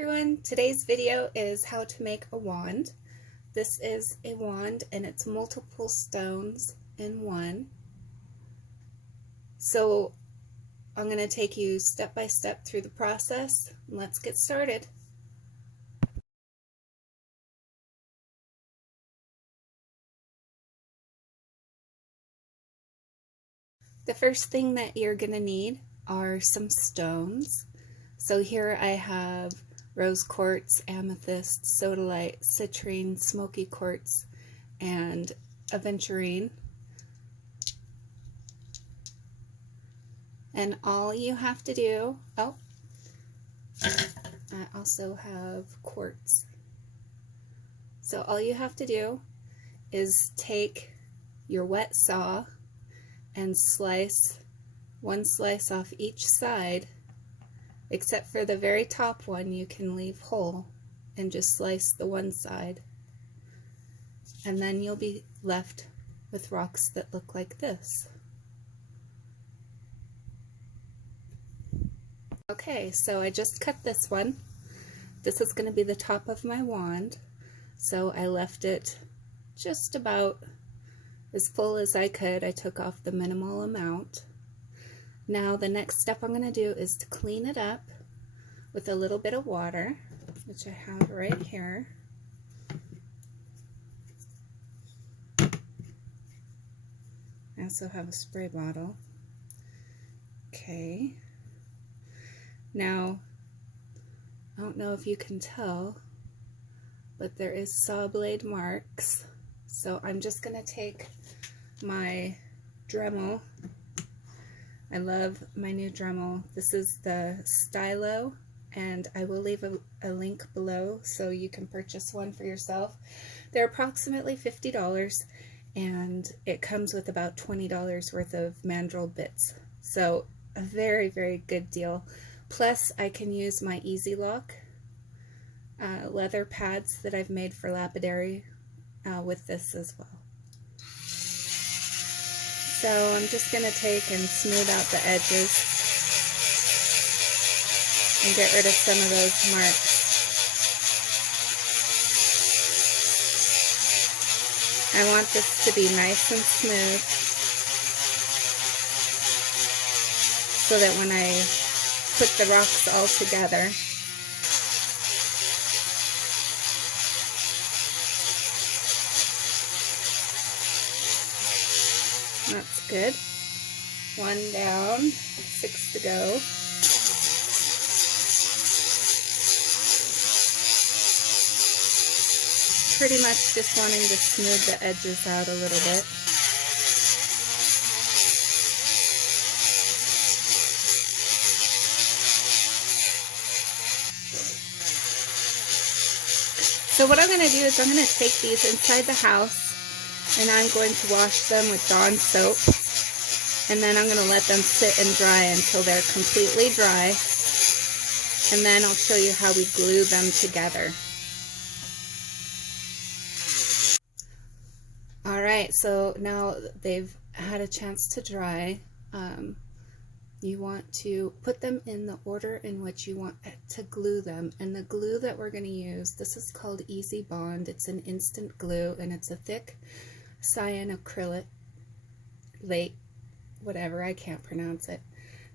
everyone, today's video is how to make a wand. This is a wand and it's multiple stones in one. So I'm going to take you step by step through the process. Let's get started. The first thing that you're going to need are some stones. So here I have rose quartz, amethyst, sodalite, citrine, smoky quartz, and aventurine. And all you have to do, I also have quartz. So all you have to do is take your wet saw and slice one slice off each side, except for the very top one you can leave whole and just slice the one side. And then you'll be left with rocks that look like this. Okay, so I just cut this one. This is going to be the top of my wand, so I left it just about as full as I could. I took off the minimal amount. Now the next step I'm going to do is to clean it up with a little bit of water, which I have right here. I also have a spray bottle. Okay. Now, I don't know if you can tell, but there is saw blade marks. So I'm just going to take my Dremel. I love my new Dremel. This is the Stylo, and I will leave a link below so you can purchase one for yourself. They're approximately $50, and it comes with about $20 worth of mandrel bits. So a very, very good deal. Plus, I can use my Easy Lock leather pads that I've made for lapidary with this as well. So I'm just going to take and smooth out the edges and get rid of some of those marks. I want this to be nice and smooth so that when I put the rocks all together, that's good. One down, 6 to go. Pretty much just wanting to smooth the edges out a little bit. So what I'm going to do is I'm going to take these inside the house and I'm going to wash them with Dawn soap, and then I'm going to let them sit and dry until they're completely dry, and then I'll show you how we glue them together. Alright, so now they've had a chance to dry. You want to put them in the order in which you want to glue them, and the glue that we're going to use, this is called Easy Bond. It's an instant glue, and it's a thick cyan acrylic, whatever, I can't pronounce it.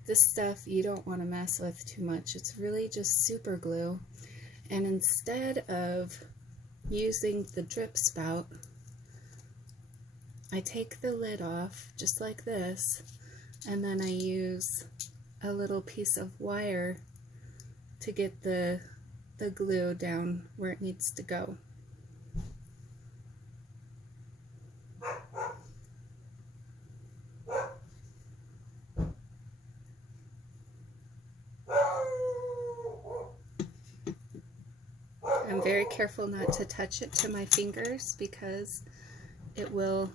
This stuff you don't want to mess with too much. It's really just super glue, and instead of using the drip spout, I take the lid off just like this, and then I use a little piece of wire to get the glue down where it needs to go. I'm very careful not to touch it to my fingers because it will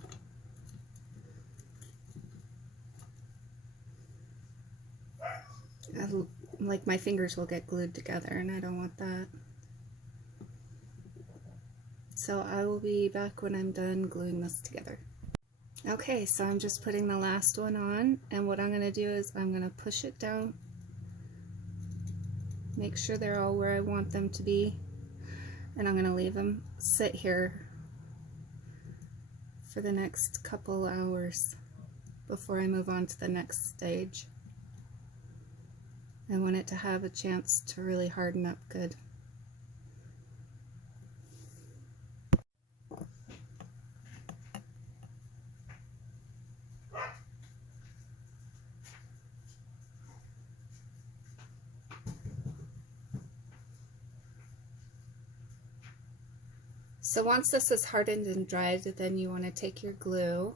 like my fingers will get glued together, and I don't want that. So I will be back when I'm done gluing this together. Okay, so I'm just putting the last one on, and what I'm going to do is I'm going to push it down Make sure they're all where I want them to be. And I'm going to leave them sit here for the next couple hours before I move on to the next stage. I want it to have a chance to really harden up good. So once this is hardened and dried, then you want to take your glue,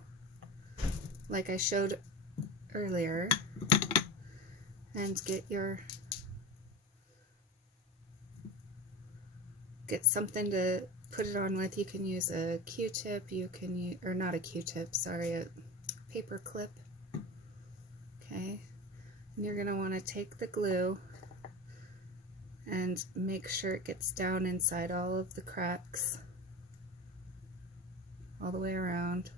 like I showed earlier, and get something to put it on with. You can use a Q-tip, you can use, or not a Q-tip, sorry, a paper clip. Okay, and you're going to want to take the glue and make sure it gets down inside all of the cracks, all the way around.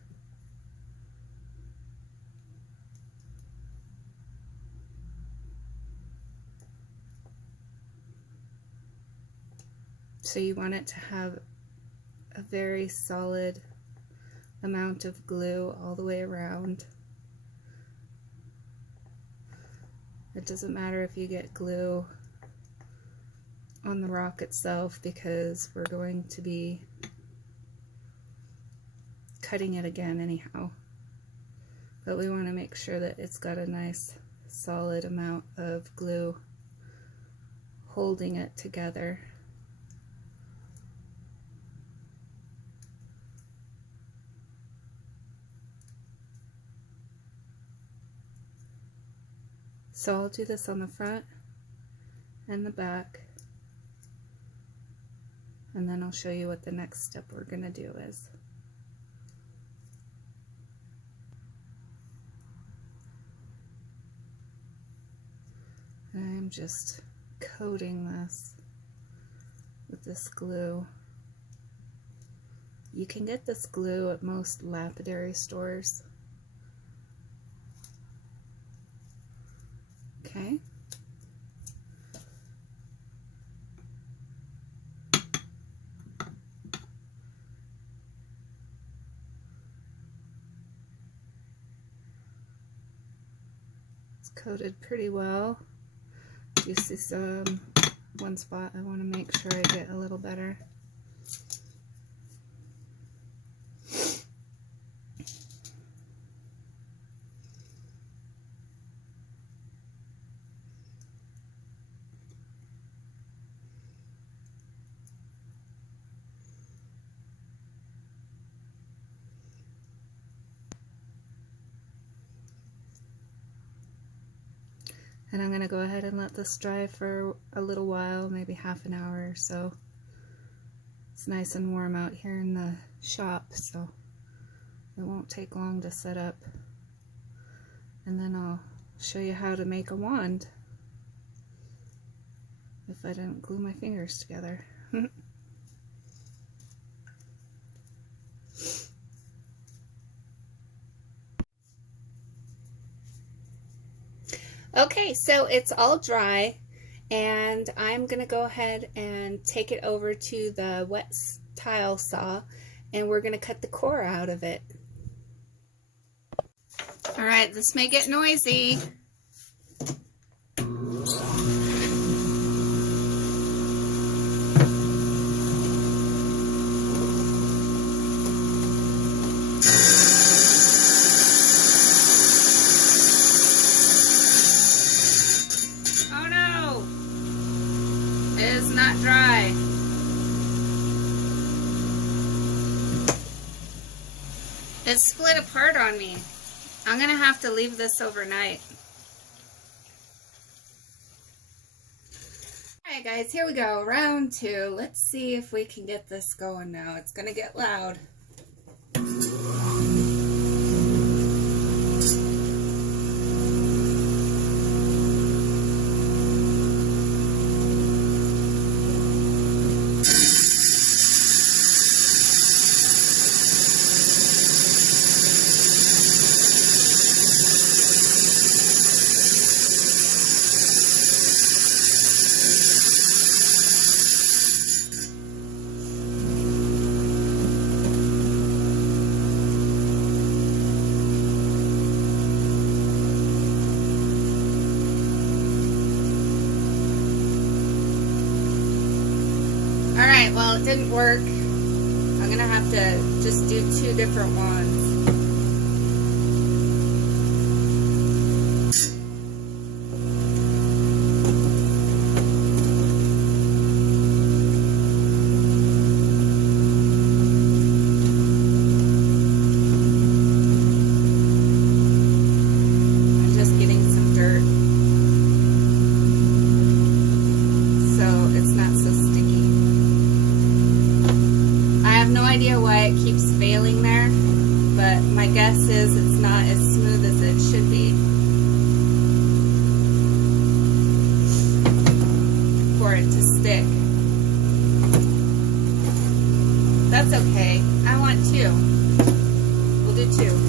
So you want it to have a very solid amount of glue all the way around. It doesn't matter if you get glue on the rock itself, because we're going to be cutting it again anyhow. But we want to make sure that it's got a nice solid amount of glue holding it together. So I'll do this on the front and the back, and then I'll show you what the next step we're going to do is. I'm just coating this with this glue. You can get this glue at most lapidary stores. Okay. It's coated pretty well. You see some one spot I want to make sure I get a little better. And I'm going to go ahead and let this dry for a little while, maybe half an hour or so. It's nice and warm out here in the shop, so it won't take long to set up. And then I'll show you how to make a wand if I didn't glue my fingers together. Okay, so it's all dry, and I'm going to go ahead and take it over to the wet tile saw, and we're going to cut the core out of it. Alright, this may get noisy. Not dry. It split apart on me. I'm gonna have to leave this overnight. Alright guys, here we go, round 2. Let's see if we can get this going now. It's gonna get loud. Alright, well, it didn't work. I'm gonna have to just do 2 different wands. Why it keeps failing there, but my guess is it's not as smooth as it should be for it to stick. That's okay. I want 2. We'll do 2.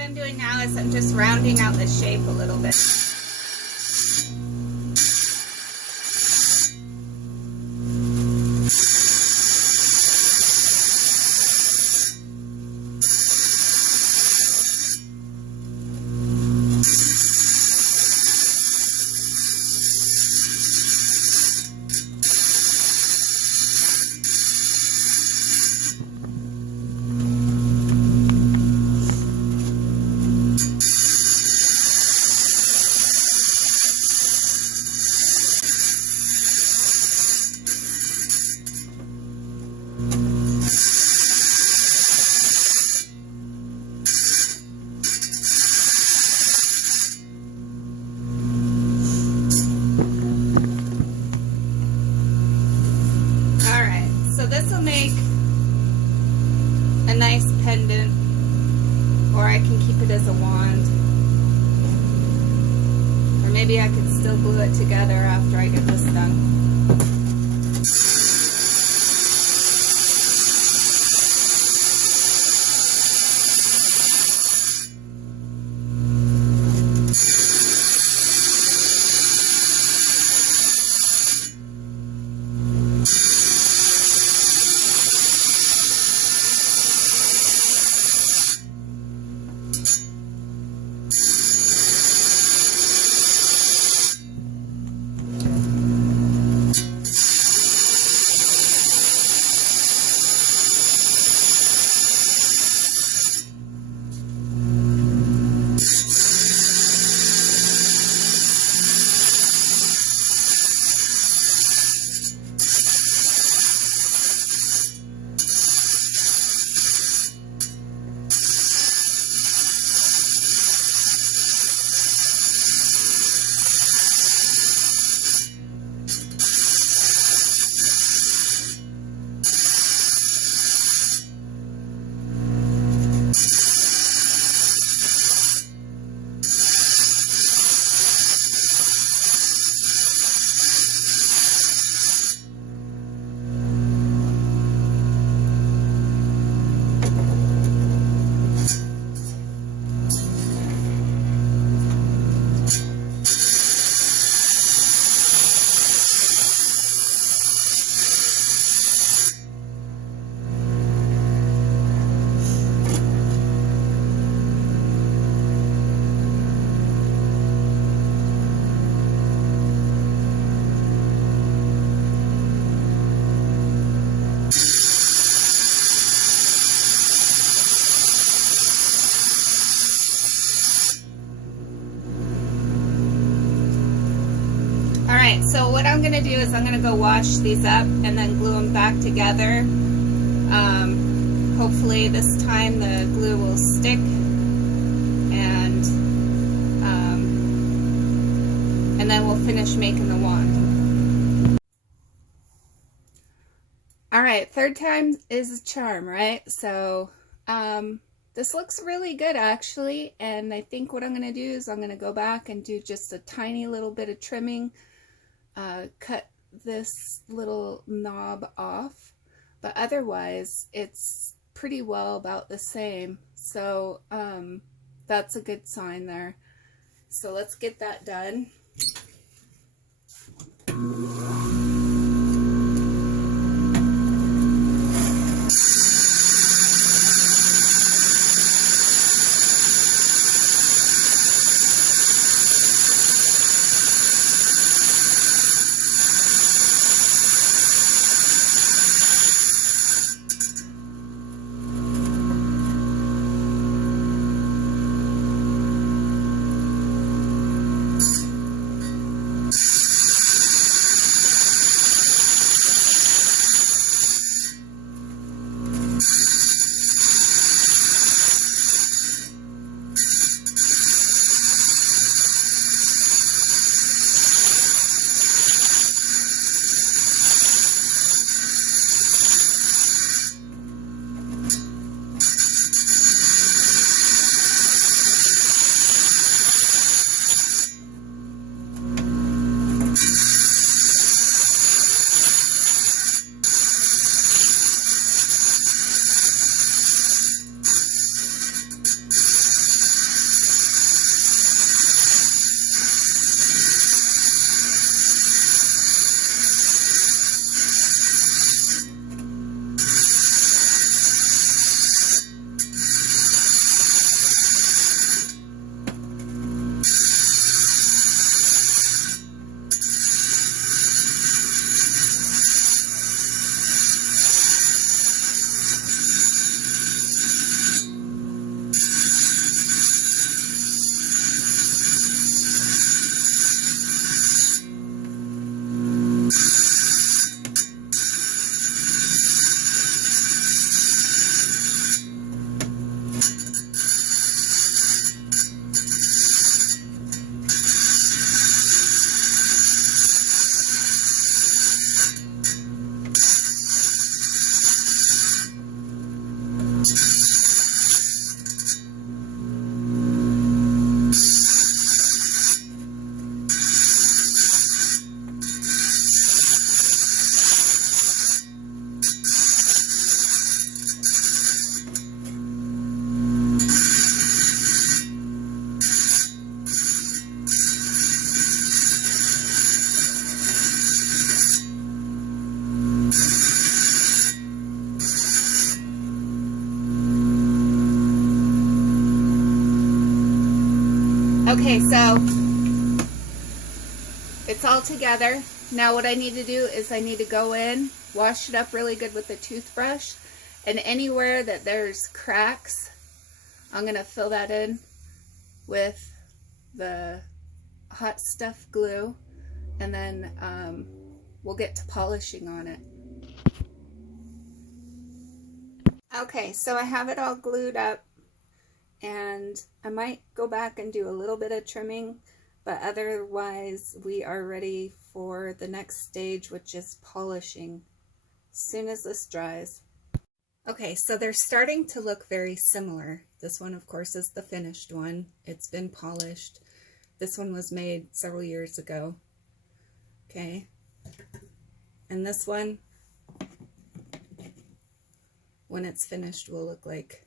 I'm doing now is I'm just rounding out the shape a little bit. This will make a nice pendant, or I can keep it as a wand, or maybe I could still glue it together after I get this done. Alright, so what I'm going to do is I'm going to go wash these up and then glue them back together. Hopefully this time the glue will stick, and then we'll finish making the wand. Alright, 3rd time is a charm, right? So this looks really good actually, and I think what I'm going to do is I'm going to go back and do just a tiny little bit of trimming cut this little knob off, but otherwise it's pretty well about the same. So that's a good sign there. So let's get that done. Okay, so it's all together. Now what I need to do is I need to go in, wash it up really good with a toothbrush, and anywhere that there's cracks, I'm going to fill that in with the hot stuff glue, and then we'll get to polishing on it. Okay, so I have it all glued up, and I might go back and do a little bit of trimming, but otherwise we are ready for the next stage, which is polishing as soon as this dries. Okay, so they're starting to look very similar. This one, of course, is the finished one. It's been polished. This one was made several years ago. Okay, and this one, when it's finished, will look like,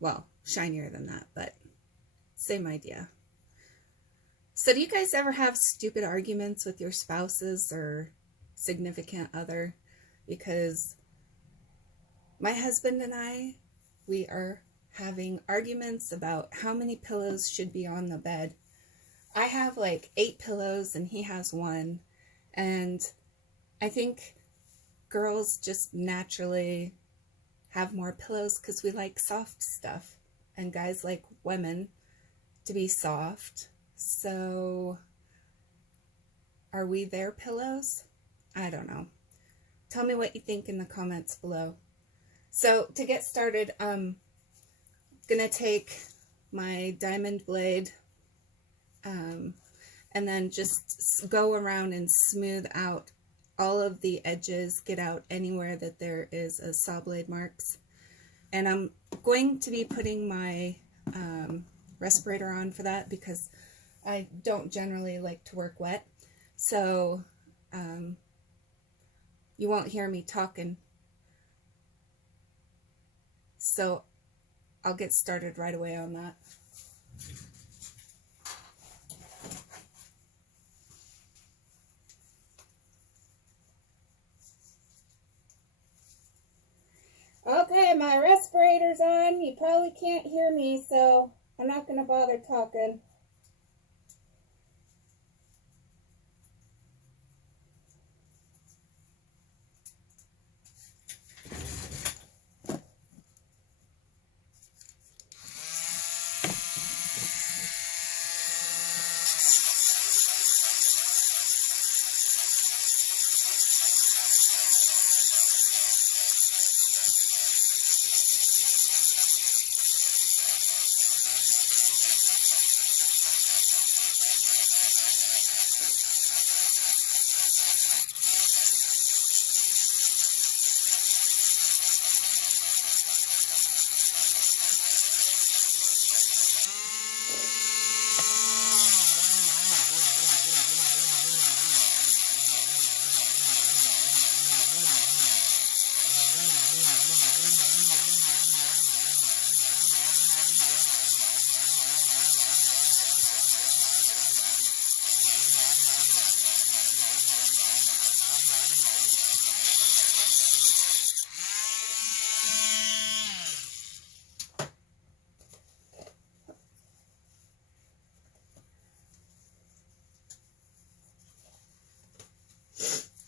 well, shinier than that, but same idea. So do you guys ever have stupid arguments with your spouses or significant other? Because my husband and I, we are having arguments about how many pillows should be on the bed. I have like 8 pillows and he has 1, and I think girls just naturally have more pillows because we like soft stuff, and guys like women to be soft. So are we their pillows? I don't know. Tell me what you think in the comments below. So to get started, I'm gonna take my diamond blade and then just go around and smooth out all of the edges, get out anywhere that there is a saw blade marks. And I'm going to be putting my respirator on for that because I don't generally like to work wet. So you won't hear me talking. So I'll get started right away on that. Okay, my respirator's on. You probably can't hear me, so I'm not going to bother talking.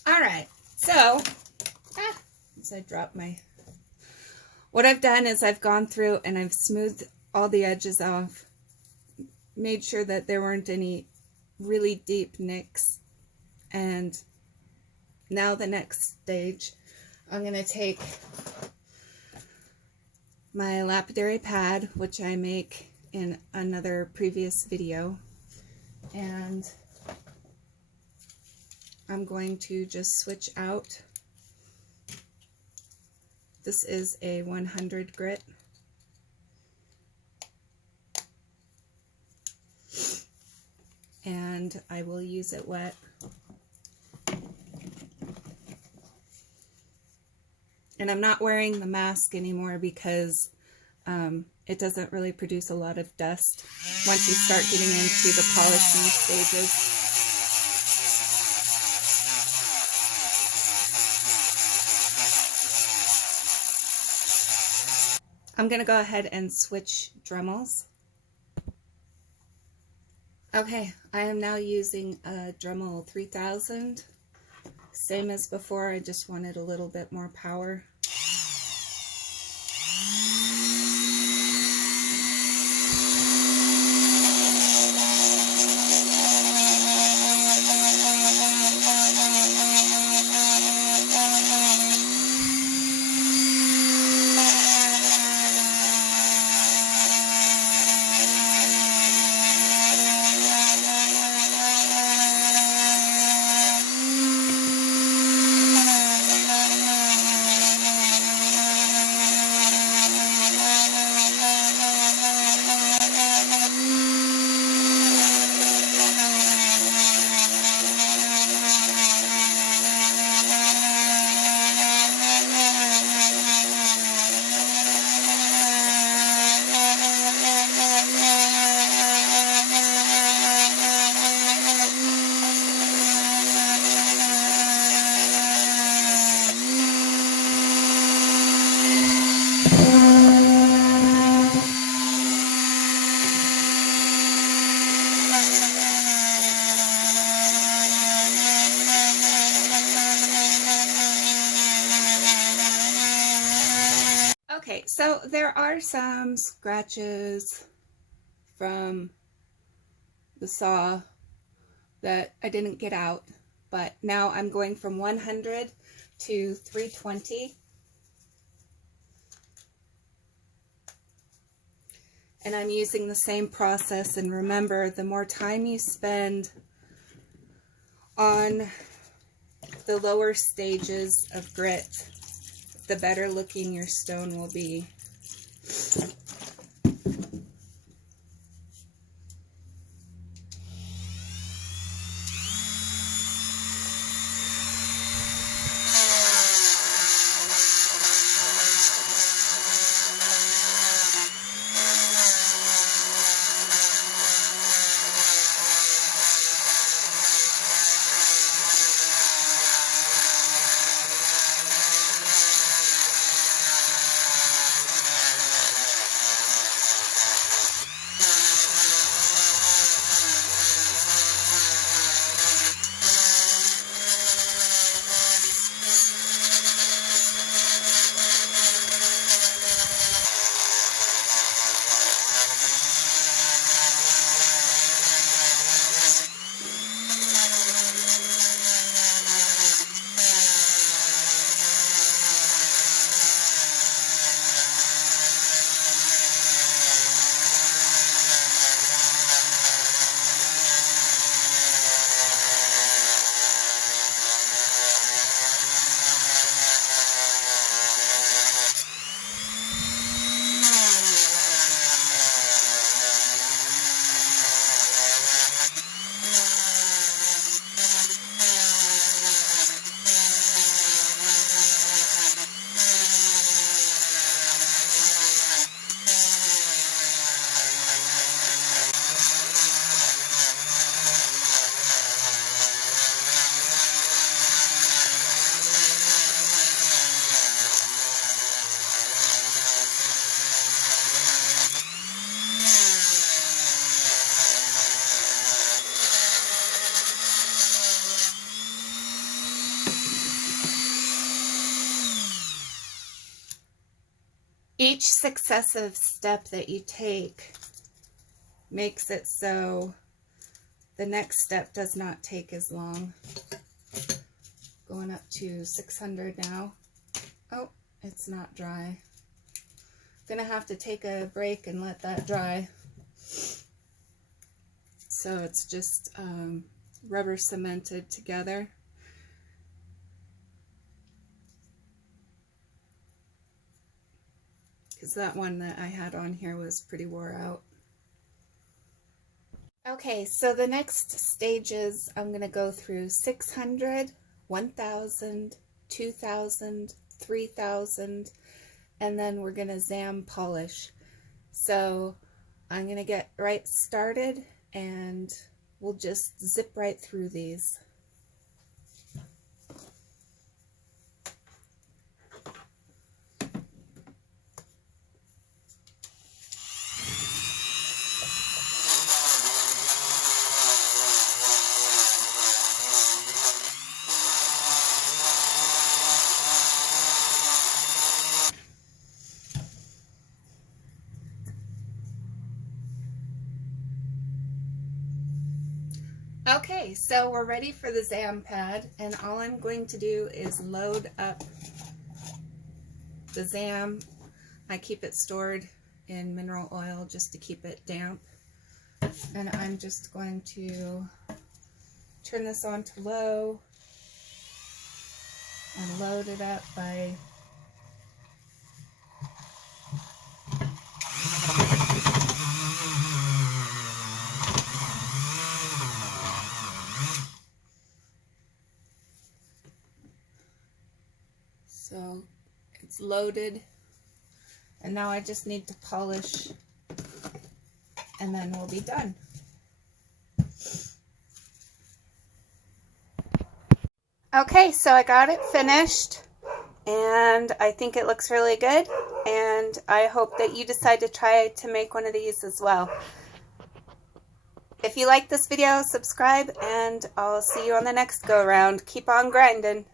Alright, so, I dropped my, what I've done is I've gone through and I've smoothed all the edges off, made sure that there weren't any really deep nicks, and now the next stage, I'm going to take my lapidary pad, which I make in another previous video, and I'm going to just switch out. This is a 100 grit. And I will use it wet. And I'm not wearing the mask anymore because it doesn't really produce a lot of dust once you start getting into the polishing stages. I'm going to go ahead and switch Dremels. Okay, I am now using a Dremel 3000. Same as before, I just wanted a little bit more power. Okay, so there are some scratches from the saw that I didn't get out, but now I'm going from 100 to 320. And I'm using the same process, and remember, the more time you spend on the lower stages of grit, the better looking your stone will be. Each successive step that you take makes it so the next step does not take as long. Going up to 600 now. Oh, it's not dry. Gonna have to take a break and let that dry. So it's just rubber cemented together. Because that one that I had on here was pretty wore out. Okay, so the next stages I'm going to go through 600, 1000, 2000, 3000, and then we're going to zam polish. So I'm going to get right started and we'll just zip right through these. Okay, so we're ready for the zam pad, and all I'm going to do is load up the zam. I keep it stored in mineral oil just to keep it damp, and I'm just going to turn this on to low and load it up by so it's loaded, and now I just need to polish and then we'll be done. Okay, so I got it finished and I think it looks really good, and I hope that you decide to try to make one of these as well. If you like this video, subscribe, and I'll see you on the next go around. Keep on grinding.